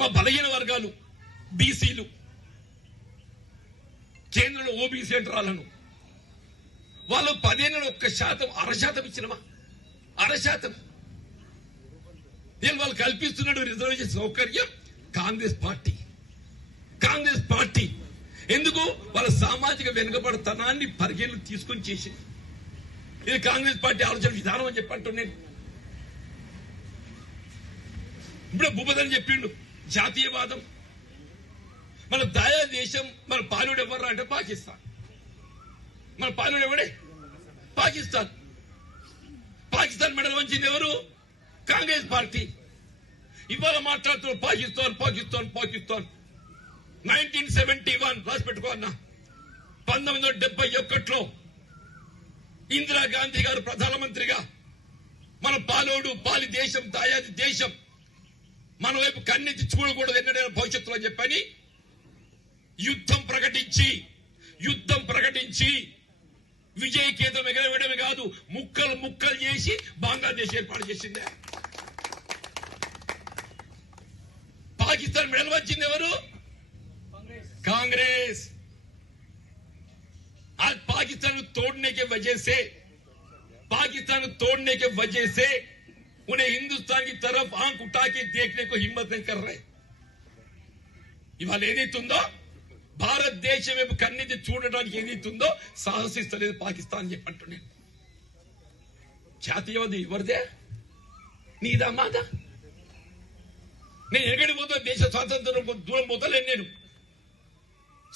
మా బలహీన వర్గాలు బీసీలు కేంద్రంలో ఓబీసీ అంటారాలను వాళ్ళు 10 1% 0.5% ఇచ్చినమా 0.5%. నేను వాళ్ళు కల్పిస్తున్నాడు రిజర్వేషన్ సౌకర్యం కాంగ్రెస్ పార్టీ ఎందుకు వాళ్ళ సామాజిక వెనుకబడతనాన్ని పరిగణలోకి తీసుకొని చేసింది. ఇది కాంగ్రెస్ పార్టీ ఆలోచన విధానం అని చెప్పంటూ నేను ఇప్పుడే భూపదని చెప్పిండు జాతీయవాదం. మన దాయా దేశం మన పాలుడు ఎవరు అంటే పాకిస్తాన్. మన పాలుడు ఎవడే పాకిస్తాన్ మెడల్ వంచింది ఎవరు? కాంగ్రెస్ పార్టీ. ఇవాళ మాట్లాడుతున్న పాకిస్తాన్ 1971 రాసి పెట్టుకో అన్న. 1971లో ఇందిరాగాంధీ గారు ప్రధానమంత్రిగా మన పాలి దేశం దాయాది దేశం మన వైపు కన్నెత్తి చూడకూడదు ఎన్నడైనా భవిష్యత్తులో చెప్పని యుద్ధం ప్రకటించి విజయ కేంద్రం ఎగరవేయడమే కాదు ముక్కలు చేసి బంగ్లాదేశ్ ఏర్పాటు చేసిందే. పాకిస్తాన్ మెడల్ వచ్చింది ఎవరు? कांग्रेस. आज पाकिस्तान को तोड़ने के वजह से उन्हें हिंदुस्तान की तरफ आंख उठा के देखने को हिम्मत नहीं कर रहे. इवाल ఏదైతుందో భారతదేశం వైపు కన్నెత్తి చూడడానికి ఏదైతుందో సాహసిస్తలేదు పాకిస్తాన్ చెప్పంటున్నాను. జాతీయవాది ఎవరిదే? నీదా మాదా? నేను ఎక్కడికి పోతా దేశ స్వాతంత్రం దూరం పోతలేను. నేను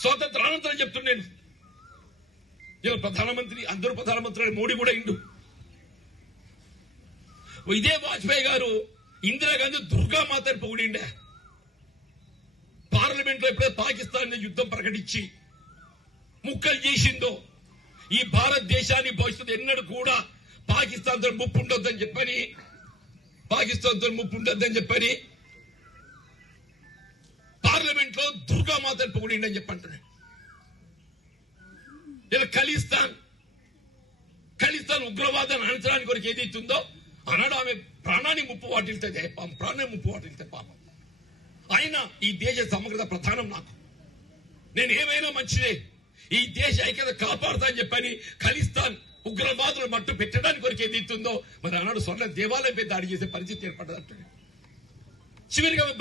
స్వాతంత్రానంతరం చెప్తున్నాను. ఇలా ప్రధానమంత్రి అందరూ ప్రధానమంత్రి మోడీ కూడా ఇండు. ఇదే వాజ్పేయి గారు ఇందిరాగాంధీ దుర్గామాతని పొగిడిండే. పార్లమెంట్ లో ఎప్పుడైతే పాకిస్తాన్ యుద్ధం ప్రకటించి ముక్కలు చేసిందో ఈ భారతదేశాన్ని భవిష్యత్తు ఎన్నడూ కూడా పాకిస్తాన్ తో ముప్పు ఉండొద్దని చెప్పని పార్లమెంట్ లో దుర్గామాతని పొగిడిండని చెప్పంటున్నాడు. ఇలా ఖలిస్తాన్ ఉగ్రవాదాన్ని అణచడానికి కొరకు ఏదైతుందో ఆనాడు ఆమె ప్రాణాన్ని ముప్పు వాటిల్తే పాపం. అయినా ఈ దేశ సమగ్రత ప్రధానం నాకు. నేను ఏమైనా మంచిదే, ఈ దేశ ఐక్యత కాపాడుతా అని చెప్పని ఖలిస్తాన్ ఉగ్రవాదులు మట్టు పెట్టడానికి కొరకు ఏదైతుందో మరి ఆనాడు స్వర్ణ దేవాలయంపై దాడి చేసే పరిస్థితి ఏర్పడ్డదంటే చివరిగా ఆమె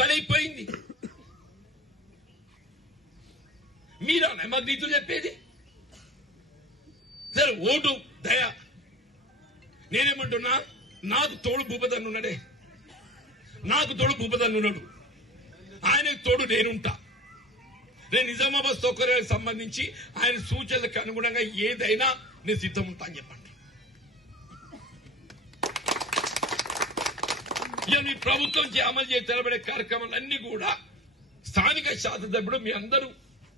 బలైపోయింది. మీరా మాకు నీతులు చెప్పేది? సరే ఓటు దయ. నేనేమంటున్నా, నాకు తోడు భూపతన్నున్నాడు. ఆయనకు తోడు నేనుంటా. నేను నిజామాబాద్ సౌకర్యాలకు సంబంధించి ఆయన సూచనలకు అనుగుణంగా ఏదైనా నేను సిద్ధం ఉంటా అని చెప్పండి. ఇక మీ ప్రభుత్వం అమలు చేసి తెలబడే కార్యక్రమాలన్నీ కూడా స్థానిక శాసనసభ్యుడు మీ అందరూ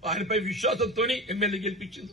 ఆయనపై విశ్వాసంతో ఎమ్మెల్యే గెలిపించింది.